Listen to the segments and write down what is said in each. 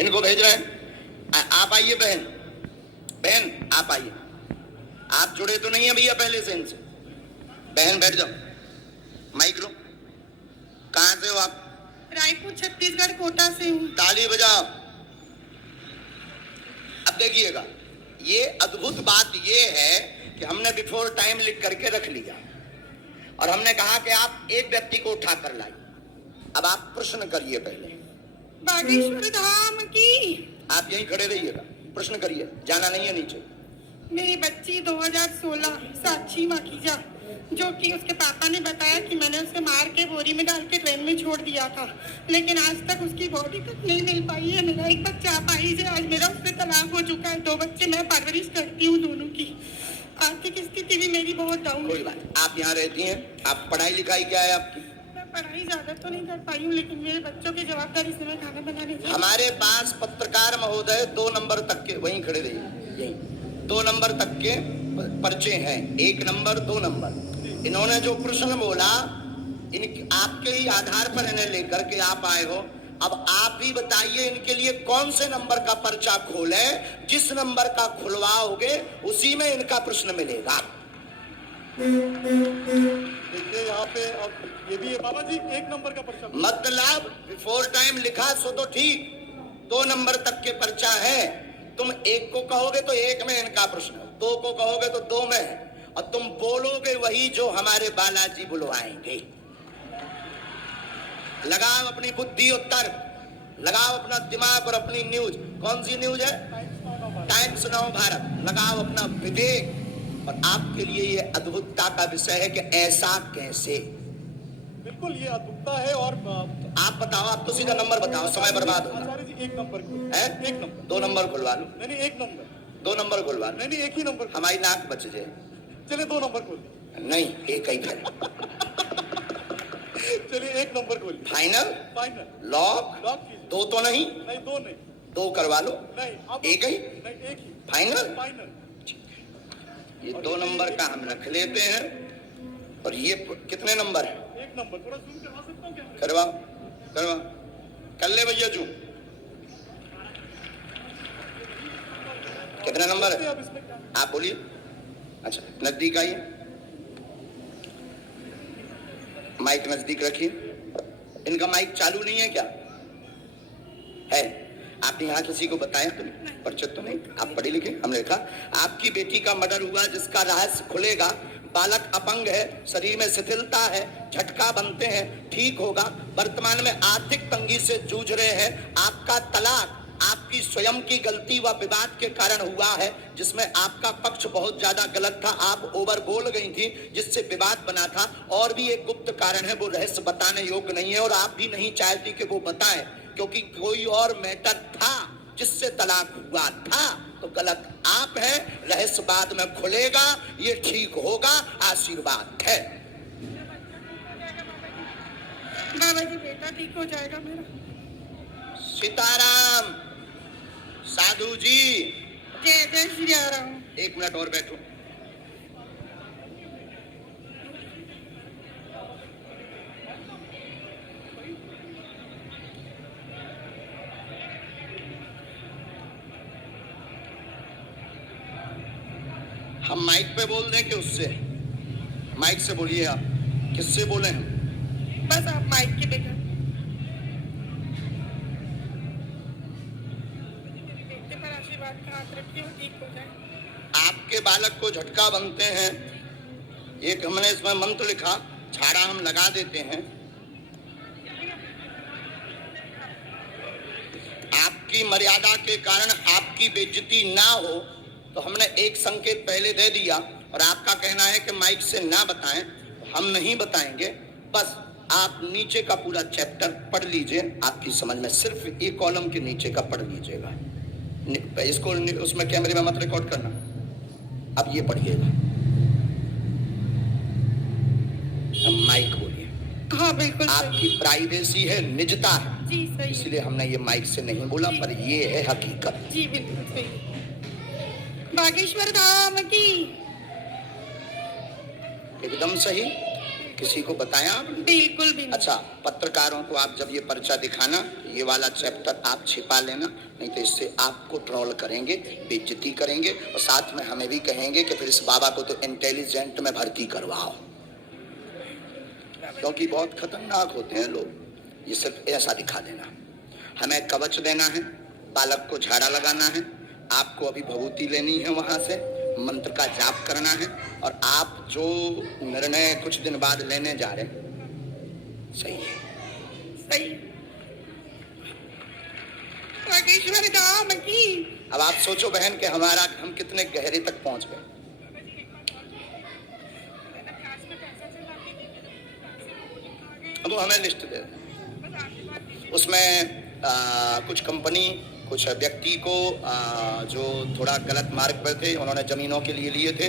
इनको भेज रहे हैं। आप आइए बहन, बहन आप आइए। आप जुड़े तो नहीं है भैया पहले से इनसे? बहन बैठ जाओ, माइक लो। कहाँ से हो आप? रायपुर छत्तीसगढ़ कोटा से हूँ। ताली बजाओ। अब देखिएगा, ये अद्भुत बात ये है कि हमने बिफोर टाइम लिख करके रख लिया और हमने कहा कि आप एक व्यक्ति को उठा कर लाइए। अब आप प्रश्न करिए पहले। बागेश्वर धाम की। आप यहीं खड़े रहिएगा, प्रश्न करिए, जाना नहीं है नीचे। मेरी बच्ची 2016 साक्षी माखीजा, जो कि उसके पापा ने बताया कि मैंने उसे मार के बोरी में डाल के ट्रेन में छोड़ दिया था, लेकिन आज तक उसकी बॉडी तक नहीं मिल पाई है। मेरा एक बच्चा अपाहिज है, आज मेरा उससे तलाक हो चुका है। 2 बच्चे मैं परवरिश करती हूँ दोनों की। आर्थिक स्थिति भी मेरी बहुत डाउन कोई है। बात, आप यहाँ रहती हैं, आप पढ़ाई लिखाई क्या है आपकी? मैं पढ़ाई ज्यादा तो नहीं कर पाई हूँ, लेकिन मेरे बच्चों की जवाबदारी से मैं खाना बनाने की। हमारे पास पत्रकार महोदय 2 नंबर तक के, वहीं खड़े रहिए, यहीं 2 नंबर तक के पर्चे हैं, 1 नंबर 2 नंबर। इन्होंने जो प्रश्न बोला, इन आपके ही आधार पर इन्हें लेकर के आप आए हो। अब आप ही बताइए इनके लिए कौन से नंबर का पर्चा खोले। जिस नंबर का खुलवाओगे उसी में इनका प्रश्न मिलेगा। देखिए यहाँ पे अब ये भी है बाबा जी, 1 नंबर का पर्चा। मतलब बिफोर टाइम लिखा सो तो ठीक, 2 नंबर तक के पर्चा है। तुम 1 को कहोगे तो 1 में इनका प्रश्न, 2 को कहोगे तो 2 में है, और तुम बोलोगे वही जो हमारे बालाजी बुलवाएंगे। लगाओ अपनी बुद्धि और तर्क, लगाओ अपना दिमाग और अपनी न्यूज। कौन सी न्यूज है? Times now Bharat. लगाओ अपना विवेक। और आपके लिए ये अद्भुतता का विषय है कि ऐसा कैसे। बिल्कुल ये अद्भुतता है। और आप बताओ, आप तो सीधा नंबर बताओ, समय बर्बाद होगा। आचार्य जी 1 नंबर है? 1 नंबर 2 नंबर खुलवा लो। नहीं 1 नंबर 2 नंबर खुलवा लो। नहीं 1 ही नंबर। हमारी नाक बच जाए। चलिए 2 नंबर खोलिए। नहीं, एक ही खाली। चलिए 1 नंबर खोलिए। Final final lock. लॉक कीजिए। 2 तो नहीं? नहीं 2 नहीं। 2 करवा लो। नहीं अब एक ही? नहीं 1 ही। फाइनल। फाइनल। ये 2 नंबर का हम रख लेते हैं। और ये कितने नंबर है? 1 नंबर। थोड़ा जूम करवा सकता हूँ क्या? करवाओ, करवाओ, कर ले भैया जू। कितने नंबर है? अब इसमें क्या? आप बोलिए। अच्छा, नजदीक आइए, माइक नजदीक रखिए। इनका माइक चालू नहीं है क्या? है? आपने यहाँ किसी को बताया तो नहीं? परिचित तो नहीं? आप पढ़े लिखे? हमने लिखा आपकी बेटी का मर्डर हुआ जिसका रहस्य खुलेगा। बालक अपंग है, शरीर में शिथिलता है, झटका बनते हैं, ठीक होगा। वर्तमान में आर्थिक तंगी से जूझ रहे हैं। आपका तलाक आपकी स्वयं की गलती व विवाद के कारण हुआ है, जिसमें आपका पक्ष बहुत ज्यादा गलत था। आप ओवर बोल गई थी, जिससे विवाद बना था। और भी एक गुप्त कारण है, वो रहस्य बताने योग्य नहीं है और आप भी नहीं चाहती कि वो बताएं, क्योंकि कोई और मैटर था जिससे तलाक हुआ था। तो गलत आप हैं, रहस्य बाद में खुलेगा, ये ठीक होगा, आशीर्वाद है। बाबा जी बेटा ठीक हो जाएगा मेरा। सीताराम साधु जी। जय जय श्री राम। 1 मिनट और बैठो। हम माइक पे बोल दें कि उससे? माइक से बोलिए। आप किससे बोले हैं? बस आप माइक के बेटा। बेटे पर आशीर्वाद का हाथ रखिए, वो ठीक हो जाए। आपके बालक को झटका बनते हैं। एक हमने इसमें मंत्र लिखा, झाड़ा हम लगा देते हैं। आपकी मर्यादा के कारण आपकी बेइज्जती ना हो, तो हमने एक संकेत पहले दे दिया। और आपका कहना है कि माइक से ना बताएं, हम नहीं बताएंगे। बस आप नीचे का पूरा चैप्टर पढ़ लीजिए, आपकी समझ में। सिर्फ एक कॉलम के नीचे का पढ़ लीजिएगा। इसको उसमें कैमरे में मत रिकॉर्ड करना। अब ये पढ़िएगा। माइक बोलिए। हाँ बिल्कुल आपकी प्राइवेसी है, निजता है, जी सही। इसलिए हमने ये माइक से नहीं बोला, पर ये है हकीकत। जी बिल्कुल सही। बागेश्वर धाम की। एकदम सही। किसी को बताया आपने? बिल्कुल भी नहीं। अच्छा, पत्रकारों को आप जब ये पर्चा दिखाना, ये वाला चैप्टर आप छिपा लेना, नहीं तो इससे आपको ट्रोल करेंगे, बेइज्जती करेंगे और साथ में हमें भी कहेंगे कि फिर इस बाबा को तो इंटेलिजेंट में भर्ती करवाओ, क्योंकि बहुत खतरनाक होते हैं लोग। ये सिर्फ ऐसा दिखा देना, हमें कवच देना है, बालक को झाड़ा लगाना है, आपको अभी भभूति लेनी है, वहां से मंत्र का जाप करना है, और आप जो निर्णय कुछ दिन बाद लेने जा रहे हैं सही है। सही बागेश्वर धाम की। अब आप सोचो बहन कि हम कितने गहरे तक पहुंच गए। अब वो हमें लिस्ट दे दें, उसमें कुछ कंपनी, कुछ व्यक्ति को जो थोड़ा गलत मार्ग पर थे, उन्होंने जमीनों के लिए थे,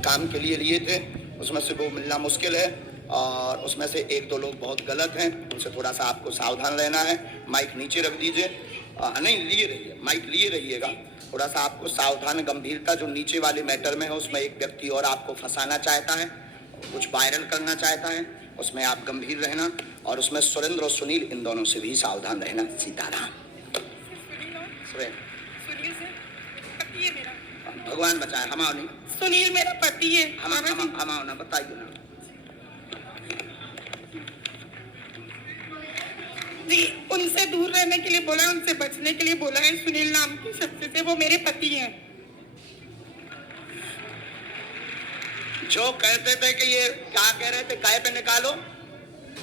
काम के लिए थे, उसमें से वो मिलना मुश्किल है, और उसमें से एक दो लोग बहुत गलत हैं, उनसे थोड़ा सा आपको सावधान रहना है। माइक नीचे रख दीजिए, नहीं लिए रहिए, माइक लिए रहिएगा, थोड़ा सा आपको सावधान, गंभीरता जो नीचे वाले मैटर में है उसमें एक व्यक्ति और आपको फंसाना चाहता है, कुछ वायरल करना चाहता है, उसमें आप गंभीर रहना, और उसमें सुरेंद्र और सुनील, इन दोनों से भी सावधान रहना। सीताराम। भगवान बचाए, हम आओ नहीं। सुनील मेरा पति है। हम आओ ना, बताइए ना जी। उनसे दूर रहने के लिए बोला है, उनसे बचने के लिए बोला है। सुनील नाम के शख्स से, वो मेरे पति हैं। जो कहते थे कि ये क्या कह रहे थे, काय पे निकालो,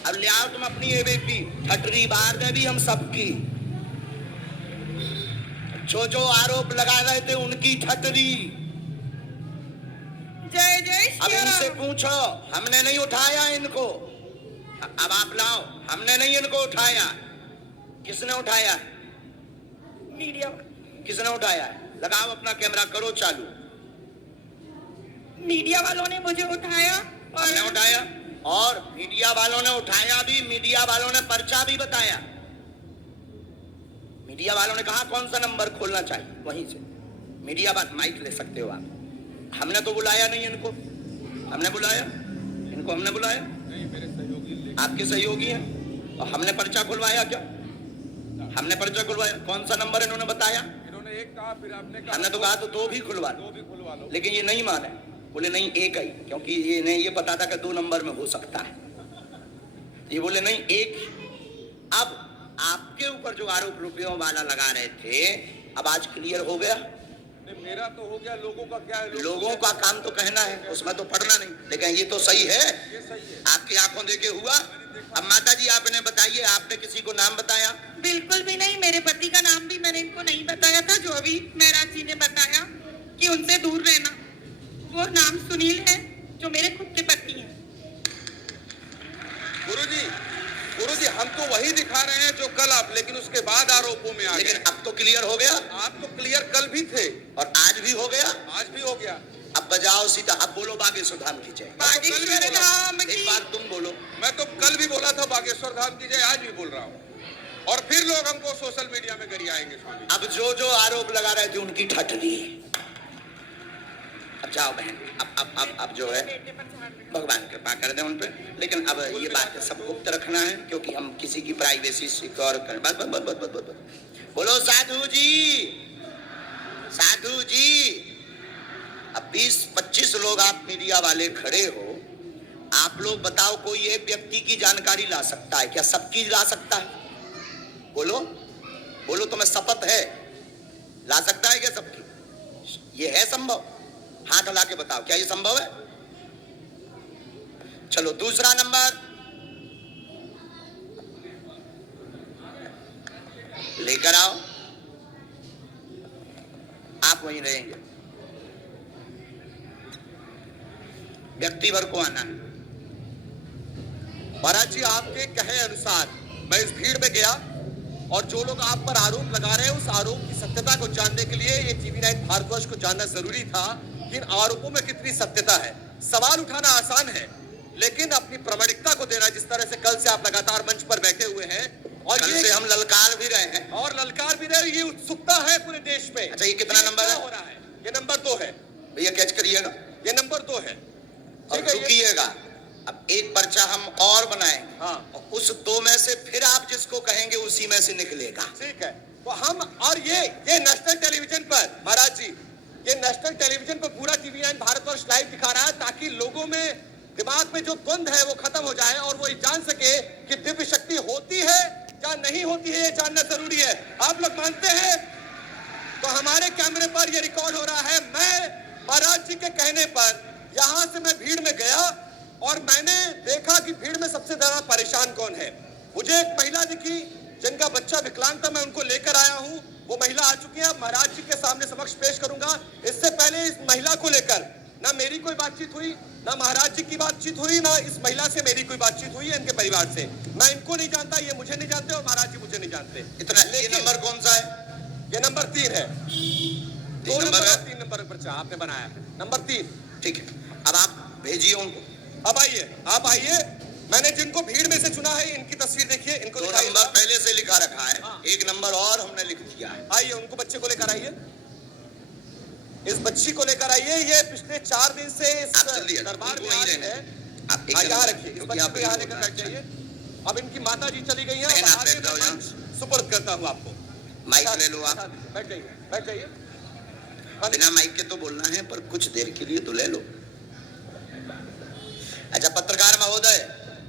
अब ले आओ तुम अपनी एबीपी, ठटरी बार दे भी हम सबकी। जो आरोप लगा रहे थे उनकी ठटरी। जय जय अब श्री इनसे राम। पूछो, हमने नहीं उठाया इनको, अब आप लाओ, हमने नहीं इनको उठाया। किसने उठाया? मीडिया। किसने उठाया? लगाओ अपना कैमरा, करो चालू। मीडिया वालों ने मुझे उठाया। हमने उठाया, और मीडिया वालों ने उठाया भी, मीडिया वालों ने पर्चा भी बताया। मीडिया वालों ने कहा कौन सा नंबर खोलना चाहिए, वहीं से मीडिया बात, माइक ले सकते हो आप। हमने तो बुलाया नहीं इनको, हमने बुलाया इनको, हमने बुलाया नहीं, मेरे सहयोगी आपके सहयोगी हैं, और हमने पर्चा खुलवाया क्या? हमने पर्चा खुलवाया। कौन सा नंबर इन्होंने बताया? इन्होंने एक कहा, फिर आपने कहा, हमने तो कहा तो दो भी खुलवा दो भी खुलवा लो। लेकिन ये नहीं माने, बोले नहीं एक ही, क्योंकि ये नहीं, ये पता था कि 2 नंबर में हो सकता है, ये बोले नहीं एक। अब आपके ऊपर जो आरोप रुपयों वाला लगा रहे थे, अब आज क्लियर हो गया। नहीं, मेरा तो हो गया, लोगों का क्या है? लोगों का काम तो कहना है, उसमें तो पढ़ना नहीं, लेकिन ये तो सही है, ये सही है। आपकी आंखों देखे हुआ। अब माता जी आपने बताइए, आपने किसी को नाम बताया? बिल्कुल भी नहीं। मेरे पति का नाम भी मैंने इनको नहीं बताया था, जो अभी महराज जी ने बताया कि उनसे दूर रहना। वो नाम सुनील है, जो मेरे खुद के पति हैं। गुरुजी, हम तो वही दिखा रहे हैं जो कल आप, लेकिन उसके बाद आरोपों में आ गए। लेकिन अब तो क्लियर हो गया, आप तो क्लियर कल भी थे और आज भी हो गया। आज भी हो गया। अब बजाओ सीधा, अब बोलो बागेश्वर धाम की जय। बागेश्वर धाम एक की। बार तुम बोलो। मैं तो कल भी बोला था बागेश्वर धाम की जय, आज भी बोल रहा हूँ, और फिर लोग हमको सोशल मीडिया में गरियाएंगे स्वामी। अब जो आरोप लगा रहे थे उनकी ठटरी। अब जाओ बहन, अब जो है भगवान कृपा कर दे उन पे। लेकिन अब ये बात सब गुप्त रखना है, क्योंकि हम किसी की प्राइवेसी सिक्योर करें। बस बस बस बस बस। बोलो साधु जी, साधु जी। अब 20-25 लोग आप मीडिया वाले खड़े हो, आप लोग बताओ, कोई एक व्यक्ति की जानकारी ला सकता है क्या? सबकी ला सकता है? बोलो बोलो, तुम्हें शपथ है, ला सकता है क्या सबकी? ये है संभव? हाथ हिला के बताओ, क्या ये संभव है? चलो दूसरा नंबर लेकर आओ, आप वहीं रहेंगे, व्यक्ति भर को आना है। महाराज जी, आपके कहे अनुसार मैं इस भीड़ में गया, और जो लोग आप पर आरोप लगा रहे हैं उस आरोप की सत्यता को जानने के लिए ये TV9 भारतवर्ष को जानना जरूरी था कि इन आरोपों में कितनी सत्यता है। सवाल उठाना आसान है, लेकिन अपनी प्रामाणिकता को देना, जिस तरह से कल से आप लगातार मंच पर बैठे हुए हैं, और कल से हम ललकार भी रहे हैं, और ललकार भी रहे, ये उत्सुकता है पूरे देश में। अच्छा, ये कितना नंबर है? हो रहा है, ये नंबर 2 है भैया, कैच करिएगा, ये नंबर 2 है। और ठीक है, रुकिएगा। अब एक पर्चा हम और बनाएंगे, हाँ। और उस 2 में से फिर आप जिसको कहेंगे उसी में से निकलेगा। ठीक है, तो हम और ये नेशनल टेलीविजन पर महाराज जी, ये नेशनल टेलीविजन पर पूरा TV9 भारतवर्ष लाइव दिखा रहा है ताकि लोगों में दिमाग में जो द्वंद है वो खत्म हो जाए और वो जान सके कि दिव्य शक्ति होती है या नहीं होती है, ये जानना जरूरी है। आप लोग मानते हैं? तो हमारे कैमरे पर ये रिकॉर्ड हो रहा है। मैं महाराज जी के कहने पर यहां से मैं भीड़ में गया और मैंने देखा कि भीड़ में सबसे ज्यादा परेशान कौन है। मुझे एक महिला दिखी जिनका बच्चा विकलांग था, मैं उनको लेकर आया हूं। वो महिला आ चुकी है, महाराज जी के सामने समक्ष पेश करूंगा। इससे पहले इस महिला को लेकर ना मेरी कोई बातचीत हुई, ना महाराज जी की बातचीत हुई, ना इस महिला से मेरी कोई बातचीत हुई है, इनके परिवार से। मैं इनको नहीं जानता, ये मुझे नहीं जानते और महाराज जी मुझे नहीं जानते। इतना ये नंबर कौन सा है? ये नंबर 3 है। 2 नंबर है? 3 नंबर पर्चा आपने बनाया है, नंबर 3। ठीक है, अब आप भेजिए उनको। अब आइए, आप आइए। मैंने जिनको भीड़ में से चुना है इनकी तस्वीर देखिए, इनको 2 दिखाइए। नंबर पहले से लिखा रखा है, हाँ। 1 नंबर और हमने लिख दिया है। आइए, उनको बच्चे को लेकर आइए, इस बच्ची को लेकर आइए। ये पिछले 4 दिन से इस आप जल्दी दरबार में वहीं आ रही रहने है। आप एक यहाँ जगह- रखिए, इस क्योंकि बच्ची आप को यहाँ एक लेकर होता बैठ है। जाइए। अब इनकी माता जी चली गई हैं, बहन, अब आप आगे बैठ जाओ मैं यहाँ। मंच सुपुर्द करता हूँ आपको। माइक ले लो आप। बैठ जाइए, बैठ जाइए। बिना माइक के तो बोलना है, पर कुछ देर के लिए तो ले लो। अच्छा पत्रकार महोदय,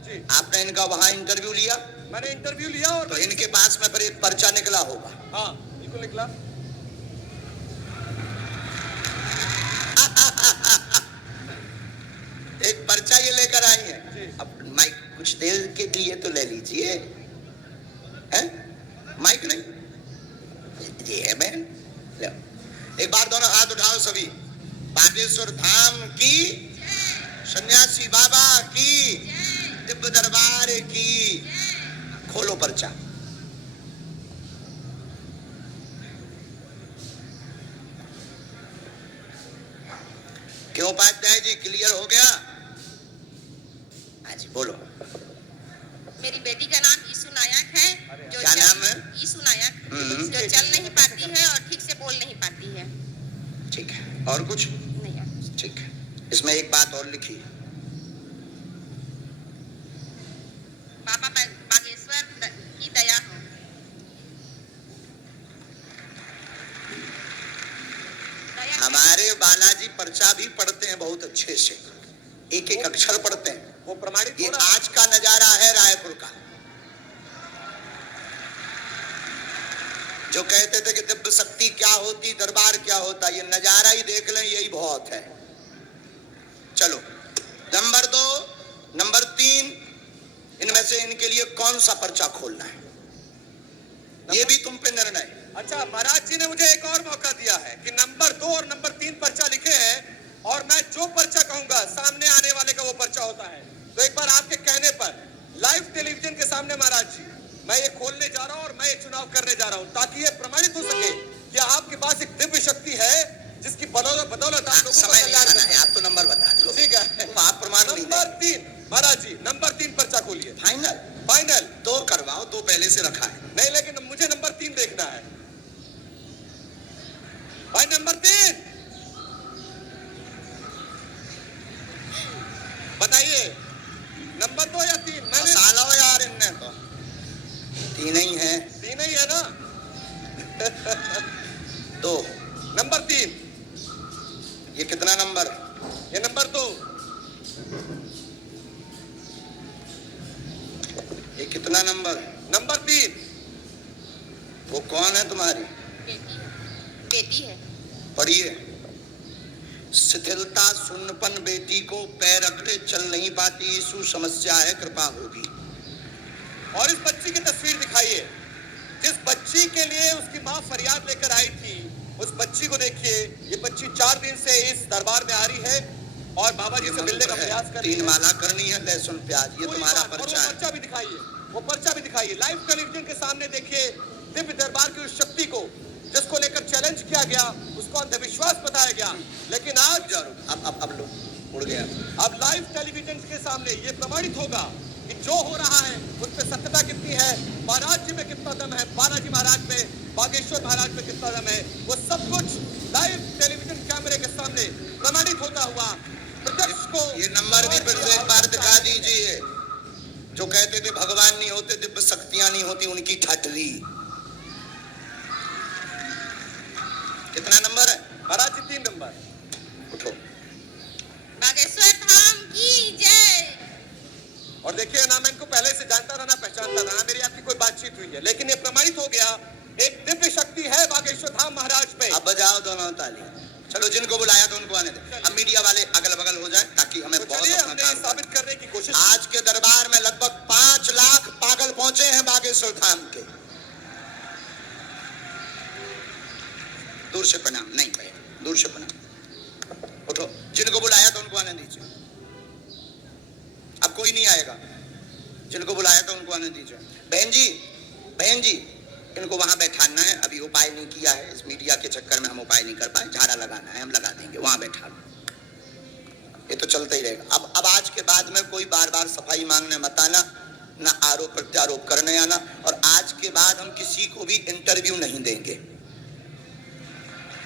जी, आपने इनका वहां इंटरव्यू लिया, मैंने इंटरव्यू लिया और तो इनके पास में फिर एक पर्चा निकला होगा। हाँ, बिल्कुल निकला। एक पर्चा ये लेकर आई जी। है। अब माइक कुछ देर के लिए तो ले लीजिए, हैं? माइक नहीं ये है बहन, लो। एक बार दोनों हाथ उठाओ सभी। बागेश्वर धाम की, सन्यासी बाबा की, दिव्य दरबार की। खोलो पर्चा। क्यों उपाध्याय जी, क्लियर हो गया? हाँ जी बोलो। मेरी बेटी का नाम ईसु नायक है, जो क्या नाम है? ईसु नायक, जो चल नहीं पाती है और ठीक से बोल नहीं पाती है। ठीक है, और कुछ? नहीं और कुछ। ठीक है, इसमें एक बात और लिखी है। बाबा बागेश्वर की दया हो। दया हमारे बालाजी पर्चा भी पढ़ते हैं बहुत अच्छे से, एक एक अक्षर पढ़ते हैं। वो प्रमाणित ये हो रहा है। आज का नजारा है रायपुर का। जो कहते थे कि दिव्य शक्ति क्या होती, दरबार क्या होता, ये नजारा ही देख लें, यही बहुत है। चलो नंबर 2, नंबर 3, इनमें से इनके लिए कौन सा पर्चा खोलना है, ये भी तुम पे निर्णय। अच्छा, महाराज जी ने मुझे एक और मौका दिया है कि नंबर 2 और नंबर 3 पर्चा लिखे हैं और मैं जो पर्चा कहूंगा सामने आने वाले का वो पर्चा होता है। तो एक बार आपके कहने पर लाइव टेलीविजन के सामने महाराज जी, मैं ये खोलने जा रहा हूं और मैं ये चुनाव करने जा रहा हूं ताकि ये प्रमाणित हो सके कि आपके पास एक दिव्य शक्ति है जिसकी बदौलत आप लोगों को समय कल्याण नहीं करना है, आप तो नंबर बता दो। ठीक है, तुम आप प्रमाण नहीं नंबर 3 महाराज जी, नंबर 3 पर्चा खोलिए। फाइनल फाइनल 2 करवाओ, 2 पहले से रखा है। नहीं, लेकिन मुझे नंबर 3 देखना है भाई। नंबर 3 बताइए, नंबर 2 या 3? मैंने सालो यार, इनने तो 3 ही है। 3 ही है ना। 2 नंबर 3, ये कितना नंबर? ये नंबर 2, ये कितना नंबर? नंबर 3। वो कौन है तुम्हारी? बेटी है, बेटी है। पढ़िए। शिथिलता सुन्नपन बेटी को पैर अकड़े चल नहीं पाती, यीशु समस्या है कृपा होगी। और इस बच्ची की तस्वीर दिखाइए, जिस बच्ची के लिए उसकी माँ फरियाद लेकर आई थी, उस बच्ची को देखिए। ये बच्ची 4 दिन से इस दरबार में आ रही है और बाबा जी से मिलने का प्रयास कर रही 3 है। माला करनी है, लहसुन प्याज, ये कोई तुम्हारा बात, और पर्चा वो है। पर्चा भी दिखाइए, वो पर्चा भी दिखाइए। लाइव टेलीविजन के सामने देखिए दिव्य दरबार की उस शक्ति को जिसको लेकर चैलेंज किया गया, उसको अंधविश्वास बताया गया, लेकिन आज अब लो, उड़ गया। अब लाइव टेलीविजन के सामने ये प्रमाणित होगा कि जो हो रहा है उस पर सत्यता कितनी है, महाराज जी में कितना दम है, बालाजी महाराज में, बागेश्वर महाराज में कितना दम है, वो सब कुछ लाइव टेलीविजन कैमरे के सामने प्रमाणित होता हुआ प्रत्यक्ष को। ये नंबर भी फिर से एक बार दिखा दीजिए। जो कहते थे भगवान नहीं होते, दिव्य शक्तियां नहीं होती, उनकी ठटरी। कितना नंबर है? महाराज जी 3 नंबर। उठो। बागेश्वर धाम की जय। और देखिए ना, मैं इनको पहले से जानता रहा, ना पहचानता रहा, मेरी आपकी कोई बातचीत हुई है, लेकिन ये प्रमाणित हो गया एक दिव्य शक्ति है बागेश्वर धाम महाराज पे। अब बजाओ दोनों ताली। चलो, जिनको बुलाया तो उनको आने दे। अब मीडिया वाले अगल बगल हो जाए ताकि हमें तो बहुत चलिए अपना हमने काम साबित करने की कोशिश। आज के दरबार में लगभग 5 लाख पागल पहुंचे हैं बागेश्वर धाम के। दूर से प्रणाम। नहीं भाई, दूर से प्रणाम। उठो, जिनको बुलाया तो उनको आने दीजिए। अब कोई नहीं आएगा। जिनको बुलाया तो उनको आने दीजिए। बहन जी इनको वहां बैठाना है। अभी उपाय नहीं किया है, इस मीडिया के चक्कर में हम उपाय नहीं कर पाए। झाड़ा लगाना है, हम लगा देंगे। वहां बैठा लो, ये तो चलता ही रहेगा। अब आज के बाद में कोई बार बार सफाई मांगने मत आना, ना आरोप प्रत्यारोप करने आना। और आज के बाद हम किसी को भी इंटरव्यू नहीं देंगे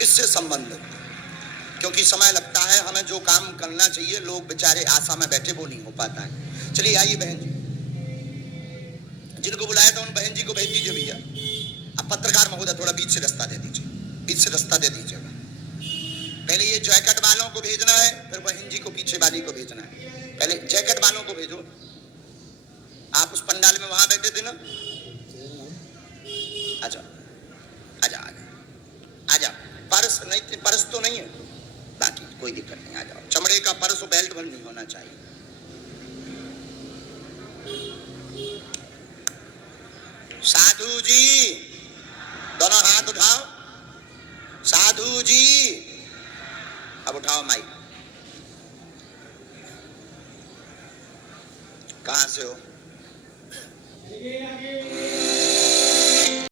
इससे संबंधित, क्योंकि समय लगता है। हमें जो काम करना चाहिए, लोग बेचारे आशा में बैठे, वो नहीं हो पाता है। चलिए आइए बहन जी, जिनको बुलाया था उन बहन जी को भेज दीजिए भैया। अब पत्रकार महोदय थोड़ा बीच से रास्ता दे दीजिए, बीच से रास्ता दे दीजिएगा। पहले ये जैकेट वालों को भेजना है, फिर बहन जी को पीछे वाली को भेजना है। पहले जैकेट वालों को भेजो। आप उस पंडाल में वहां बैठे थे ना, आजा आजा आजा आजा। पर्स नहीं, पर्स तो नहीं है, बाकी कोई दिक्कत नहीं, आ जाओ। चमड़े का पर्स हो, बेल्ट बंद नहीं होना चाहिए। साधु जी, दोनों हाथ उठाओ। साधु जी, अब उठाओ माइक। कहां से हो?